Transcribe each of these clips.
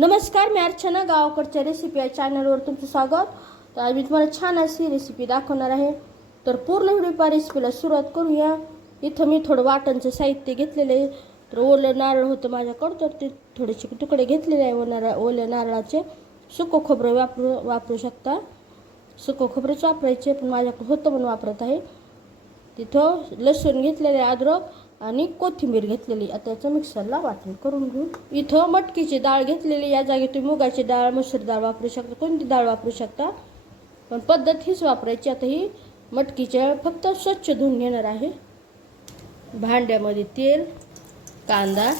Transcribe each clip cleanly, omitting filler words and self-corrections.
नमस्कार, मी अर्चना गावाकडच्या रेसिपी या चॅनलवर तुमचं स्वागत. तर आज मी तुम्हाला छान अशी रेसिपी दाखवणार आहे. तर पूर्ण व्हिडिओ रेसिपीला सुरुवात करूया. इथं मी थोडं वाटणचं साहित्य घेतलेलं आहे. तर ओलं नारळ होतं माझ्याकडं, तर ते थोडेसे तुकडे घेतलेले आहे ओल्या नारळाचे. सुकं खोबरं वापरू शकता. सुकं खोबरंच वापरायचे, पण माझ्याकडं होतं म्हणून वापरत आहे. तिथं लसूण घेतलेले, अद्रक आणि कोथिंबीर घेतलेली. आता याचं मिक्सरला वाटण करून घेऊ. इथं मटकीची डाळ घेतलेली. या जागी तुम्ही मुगाची डाळ, मसूर डाळ वापरू शकता, कोणती डाळ वापरू शकता, पण पद्धत हीच वापरायची. आता ही मटकीची डाळ फक्त स्वच्छ धुवून घेणार आहे. भांड्यामध्ये तेल, कांदा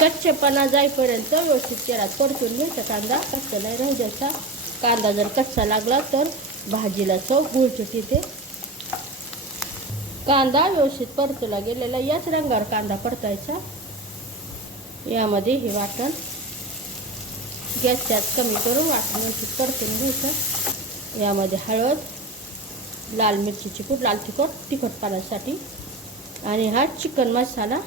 कच्चेपणा जाईपर्यंत व्यवस्थित तेलात परतून घ्यायचा. कांदा कच्चा नाही राहू द्यायचा. कांदा जर कच्चा लागला तर भाजीला चव गुळचट येते. कांदा व्यवस्थित परतला गेलेला, याच रंगावर कांदा परतायचा. यामध्ये हे वाटण गॅसच्या कमी करून वाटण व्यवस्थित परतून घ्यायचं. यामध्ये हळद, लाल मिरचीची पूड, लाल तिखटपणासाठी, आणि हा चिकन मसाला.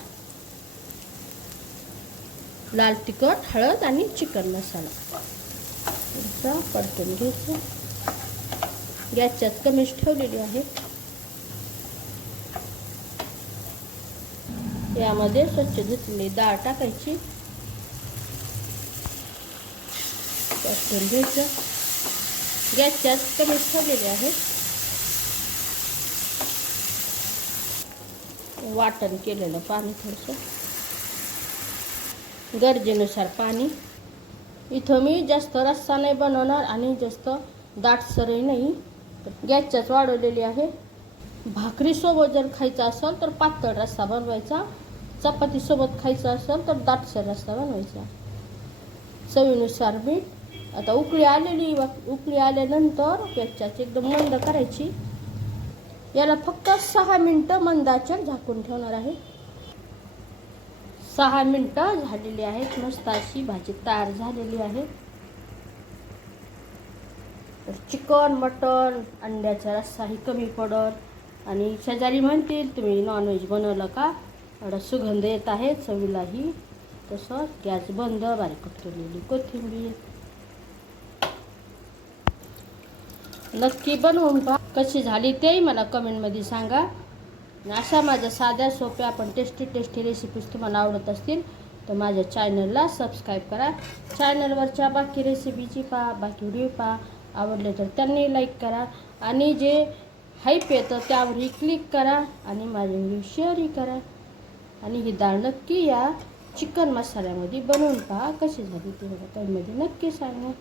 लाल तिखट, हळद आणि चिकन मसाला परतून घ्यायचं. गॅसच्या कमीच ठेवलेली आहे. यामध्ये स्वच्छ धुतलेली डाळ टाकायची, परतून घ्यायचं. गॅसच्या कमीच ठेवलेली आहे. वाटण केलेलं पाणी थोडंसं, गरजेनुसार पाणी. इथं मी जास्त रस्सा नाही बनवणार आणि जास्त दाटसरही नाही, तर गॅसच्याच वाढवलेली आहे. भाकरीसोबत जर खायचा असेल तर पातळ रस्सा बनवायचा, चपातीसोबत खायचा असेल तर दाटसर रस्सा बनवायचा. चवीनुसार मीठ. आता उकळी आल्यानंतर गॅसची एकदम मंद करायची. याला फक्त 6 मिनिटं मंद आचेवर झाकून ठेवणार आहे. 6 मिनिटं झालेली आहेत. मस्त अशी भाजी तयार झालेली आहे. तर चिकन, मटन, अंड्याचा रस्साही कमी पडत आणि शेजारी म्हणतील तुम्ही नॉनव्हेज बनवलं का, एवढा सुगंध येत आहे चवीलाही. तसं गॅस बंद, बारीक केलेली कोथिंबीर. नक्की बनवून पहा, कशी झाली तेही मला कमेंटमध्ये सांगा. अशा माझ्या साध्या सोप्या पण टेस्टी रेसिपीज तुम्हाला आवडत असतील तर माझ्या चॅनलला सबस्क्राईब करा. चॅनलवरच्या बाकी रेसिपीची पहा, बाकी व्हिडिओ पहा. आवडले तर त्यांनी लाईक करा आणि जे हाईप येतं त्यावरही क्लिक करा आणि माझे व्हिडिओ शेअरही करा. आणि ही डाळ नक्की या चिकन मसाल्यामध्ये बनवून पहा, कशी झाली ते मला कमेंटमध्ये नक्की सांगा.